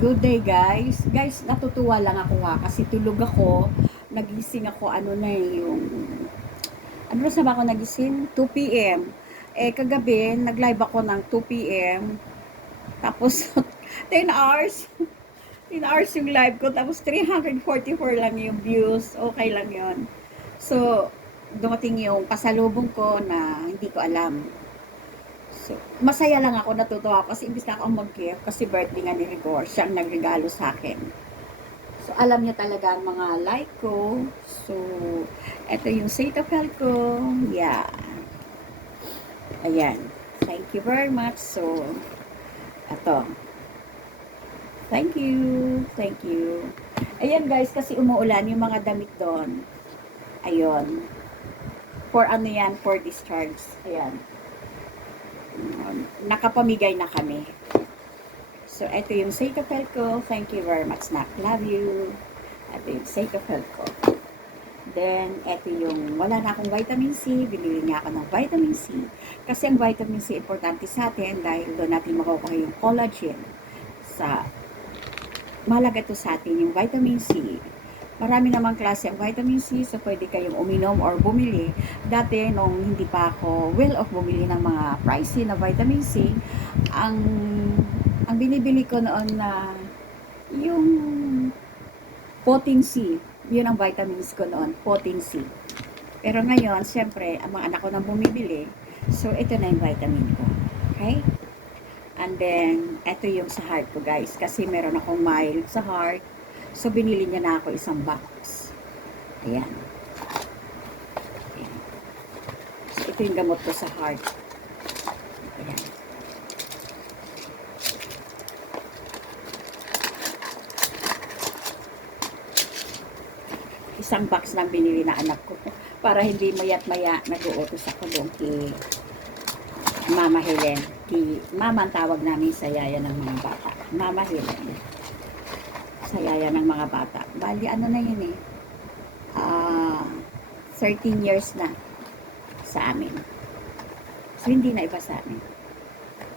Good day guys. Guys, natutuwa lang ako ha kasi tulog ako. Nagising ako ano na yung ano sa ba ako nagising? 2 p.m. Kagabi nag-live ako ng 2 p.m. Tapos 10 hours. 10 hours yung live ko tapos 344 lang yung views. Okay lang 'yon. So, dumating yung pasalubong ko na hindi ko alam. So, masaya lang ako, natutuwa ako kasi imbis na ako mag-gift kasi birthday nga ni Rigor, siyang nagregalo sa akin. So, alam niya talaga ang mga like ko. So, eto yung Cetaphil ko. Yeah. Ayan. Thank you very much. So, eto. Thank you. Thank you. Ayan guys, kasi umuulan yung mga damit doon. Ayun. For ano yan? For discharge. Ayan. Nakapamigay na kami. So, ito yung Cetaphil ko. Thank you very much, Nak. Love you. Ito yung Cetaphil ko. Then, ito yung wala na akong vitamin C. Binili niya ako ng vitamin C. Kasi ang vitamin C importante sa atin dahil doon natin makukuha yung collagen. Mahalaga ito sa atin, yung vitamin C. Marami namang klase ang vitamin C, so pwede kayong uminom or bumili. Dati, nung hindi pa ako well of bumili ng mga pricey na vitamin C, ang binibili ko noon na yung potency, yun ang vitamins ko noon, potency. Pero ngayon, siyempre, ang mga anak ko nang bumibili, so ito na yung vitamin ko. Okay? And then, ito yung sa heart ko guys, kasi meron akong mild sa heart. So, binili niya na ako isang box. Ayan. Ayan. So, ito yung gamot ko sa heart. Ayan. Isang box lang binili na anak ko. Para hindi mayat-maya nag-uutos ako doon kay Mama Helen. Mama ang tawag namin sa yaya ng mga bata. Mama Helen. Sa yaya ng mga bata. Bali, ano na yun 13 years na sa amin. So, hindi na iba sa amin.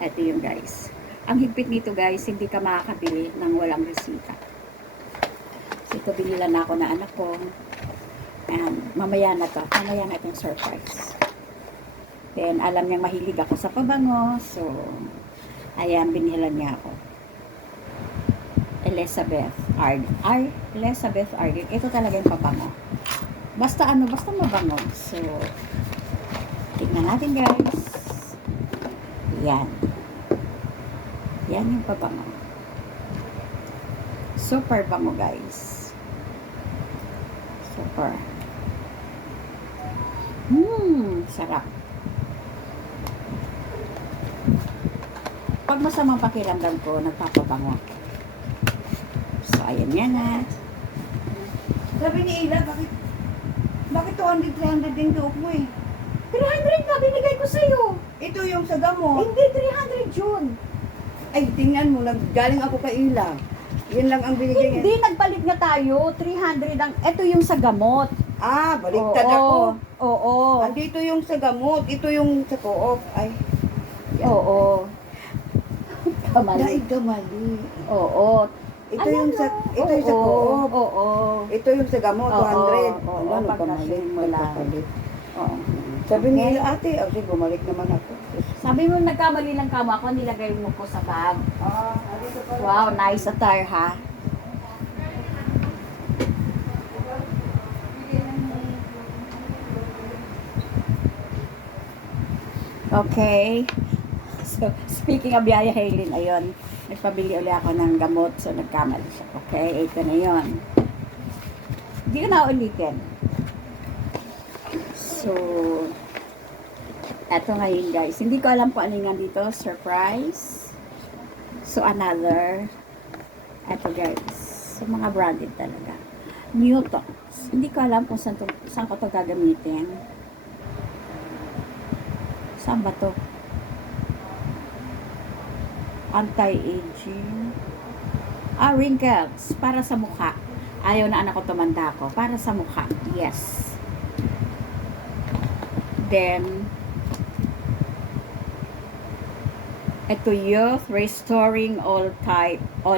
Ito yung guys. Ang higpit nito guys, hindi ka makakabili ng walang resita. So, ito binila na ako na anak ko. And mamaya na to. Mamaya na itong surprise. Then, alam niyang mahilig ako sa pabango. So, ayan, binihilan niya ako. Elizabeth Arden. Ito talaga yung pabango. Basta mabango. So, tingnan natin guys. Yan. Yan yung pabango. Super bango guys. Super. Sarap. Pag masamang pakiramdam ko, nagpapabango. So, ayan yan na. Sabi ni Ila, bakit 200, 300 din tuok mo eh? 300 na binigay ko sa'yo. Ito yung sa gamot. Hindi, 300 yun. Ay, tingnan mo, galing ako kay Ila. Yan lang ang binigay Hindi, nagpalit nga tayo. 300 ang, ito yung sa gamot. Ah, baliktad ako. Oo. Andito yung sa gamot, ito yung sa co-op. Ay, yan. Oo. Kamali. Mali. Oo. Ito Alam yung mo, sa co-op. Oo. Ito yung sa gamot, 200. Oo, Ano, pag pamalit, nasin mo lang. magpapalit. Oo. Sabi ni Ila, ate, sige, bumalik naman ako. Sabi mo, nagkamali lang kamo ako, nilagay mo ko sa bag. Andito pala. Wow, nice attire ha. Okay. So, speaking of Yaya Haylin, ayun, nagpabili ulit ako ng gamot, so nagkamali siya. Okay, ito na yun. Hindi ko na ulitin. So, eto ngayon guys, hindi ko alam kung ano yung dito, surprise. So, another, eto guys, so mga branded talaga. Newtons. Hindi ko alam kung saan ko to gagamitin. Saan ba to? Anti-aging. Wrinkles. Para sa mukha. Ayaw na anak ko tumanda ko. Para sa mukha. Yes. Then, Ito youth, restoring all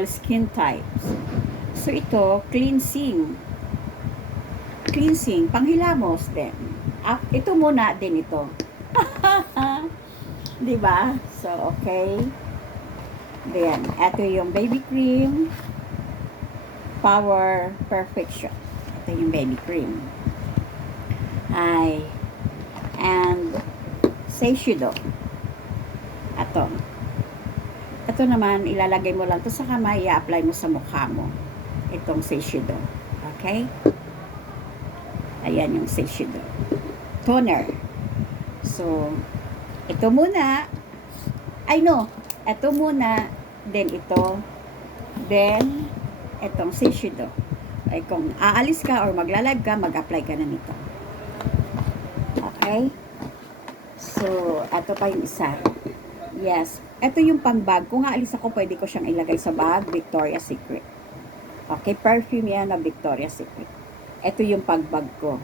skin types. So ito, cleansing. Cleansing, panghilamos din. Ito muna din ito. 'Di ba? So, okay. Then, ito yung baby cream. Power Perfection. Ito yung baby cream. Ay. And, Seishido. Ito. Ito naman, ilalagay mo lang to sa kamay, i-apply mo sa mukha mo. Itong Seishido. Okay? Ayan yung Seishido. Toner. So, ito muna. Ay, no. Ito muna. Then, ito. Then, itong Seishido. Ay, kung aalis ka or magla-live ka, mag-apply ka na nito. Okay? So, ito pa yung isa. Yes. Ito yung pang-bag. Kung aalis ako, pwede ko siyang ilagay sa bag. Victoria's Secret. Okay? Perfume yan na Victoria's Secret. Ito yung pag-bag ko.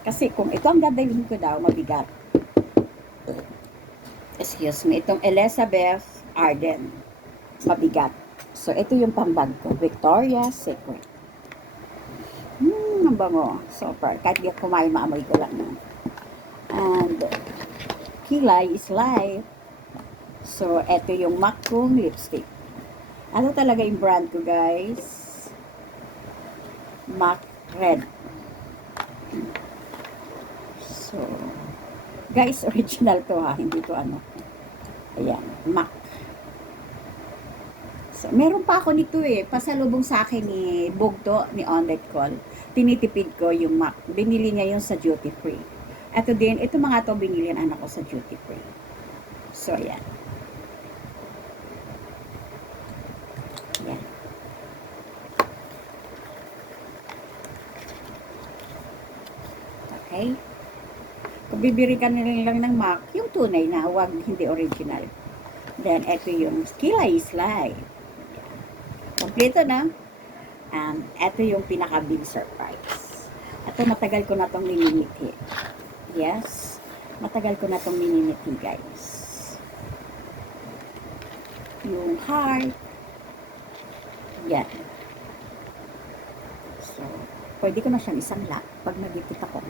Kasi kung ito ang dadalhin ko daw, mabigat. Excuse me. Itong Elizabeth Arden. Mabigat. So, ito yung pang-bag ko. Victoria's Secret. Ang bango. Super. Kahit di ako kumain, maamoy ko lang yan. And, Kilay is light. So, ito yung MAC kong lipstick. Ano talaga yung brand ko, guys? MAC Red. So, guys, original to ha. Hindi to ano. Ayan, MAC. So, meron pa ako nito eh. Pasalubong sa akin ni Bugto, ni Onlet Call. Tinitipid ko yung MAC. Binili niya yung sa duty free. Ito din, ito mga to binili ng anak ko sa duty free. So, ayan. Ayan. Okay? Kung bibili ka na lang ng MAC, yung tunay na, huwag hindi original. Then, ito yung Kilay Slide. Kompleto na. And, ito yung pinaka-big surprise. Ito, matagal ko na itong minimiti. Yes. Matagal ko na itong minimiti, guys. Yung heart. Yan. So, pwede ko na siyang isang lock pag nagipit ako.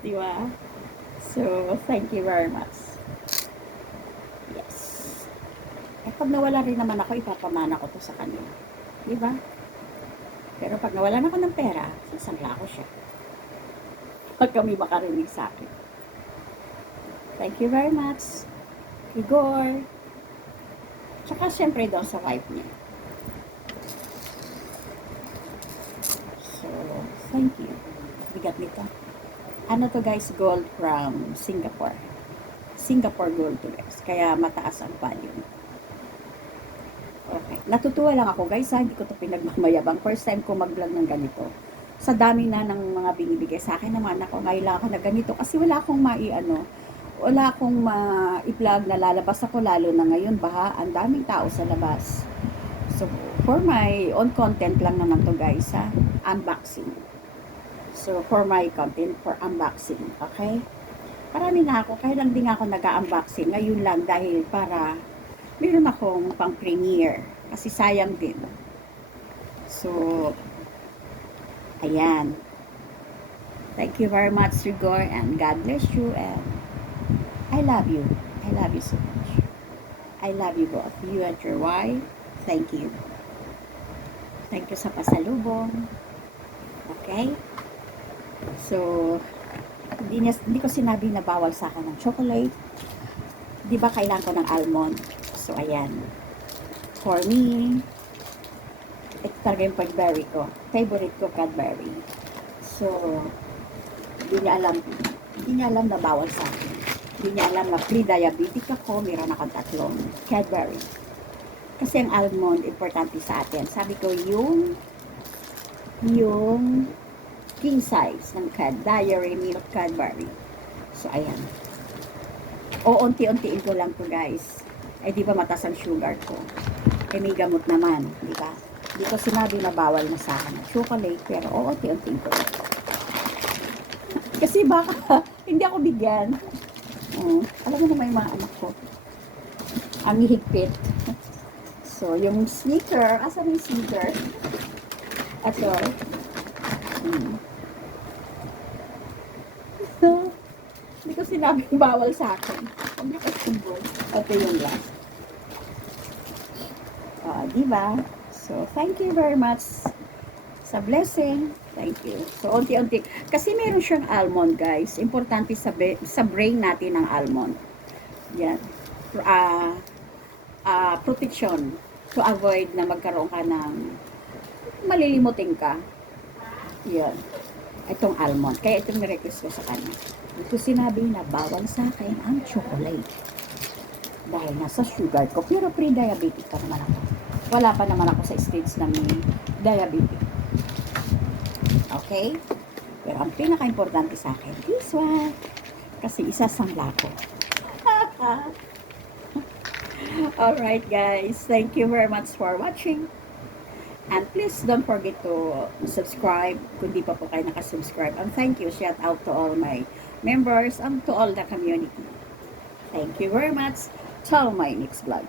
Di ba? So, thank you very much. Yes. Eh, pag nawala rin naman ako, ipapamana ko to sa kanya. Di ba? Pero pag nawalan ako ng pera, sasangla ko siya. Pag kami makarinig sa akin. Thank you very much. Igor. Tsaka syempre doon sa wife niya. So, thank you. Bigat nito. Ano to guys? Gold from Singapore. Singapore gold to guys. Kaya mataas ang value. Okay. Natutuwa lang ako guys ha. Hindi ko to pinagmamayabang. First time ko mag-vlog ng ganito. Sa dami na ng mga binibigay sa akin naman ako. Ngayon lang ako na ganito. Kasi wala akong wala akong ma-i-vlog na lalabas ako lalo na ngayon. Baha, ang daming tao sa labas. So, for my own content lang naman to guys ha. Unboxing. So, for my content, for unboxing. Okay? Parami na ako. Kaya lang din ako nag-unboxing. Ngayon lang dahil para meron akong pang premiere. Kasi sayang din. So, ayan. Thank you very much, Rigor, and God bless you, and I love you. I love you so much. I love you both. You and your wife. Thank you. Thank you sa pasalubong. Okay? So, hindi ko sinabi na bawal sa akin ng chocolate. Di ba kailangan ko ng almond? So, ayan. For me, ito talaga yung Cadbury ko. Favorite ko, Cadbury. So, hindi niya alam na bawal sa akin. Hindi niya alam na pre-diabetic ako, meron akong tatlong Cadbury. Kasi ang almond, importante sa atin. Sabi ko, yung king size ng Dairy Milk Cadbury. So, ayan. O, unti-untiin ko lang to guys. Eh, di ba mataas ang sugar ko? Eh, may gamot naman, di ba? Hindi ko sinabi na bawal na sa akin chocolate, pero unti-untiin ko lang. Kasi baka, hindi ako bigyan. Alam mo naman yung mga anak ko. Ang higpit. So, yung sneaker, asan yung sneaker? Ito. Hindi ko sinabing bawal sa akin. Huwag na kasumbol. Ito yung last. Diba? So, thank you very much sa blessing. Thank you. So, unti-unti. Kasi meron siyang almond, guys. Importante sa brain natin ang almond. Yan. Protection to avoid na magkaroon ka ng malilimutin ka. Yan. Itong almond. Kaya itong nirequest ko sa kanya. Ito sinabi na bawal sa akin ang chocolate. Dahil nasa sugar ko. Pero pre-diabetic pa naman ako. Wala pa naman ako sa stage na may diabetic. Okay? Pero ang pinaka-importante sa akin, this one. Kasi isasangla ko. Alright guys, thank you very much for watching. And please don't forget to subscribe kung di pa po kayo nakasubscribe. And thank you, shout out to all my members and to all the community. Thank you very much. Till my next vlog.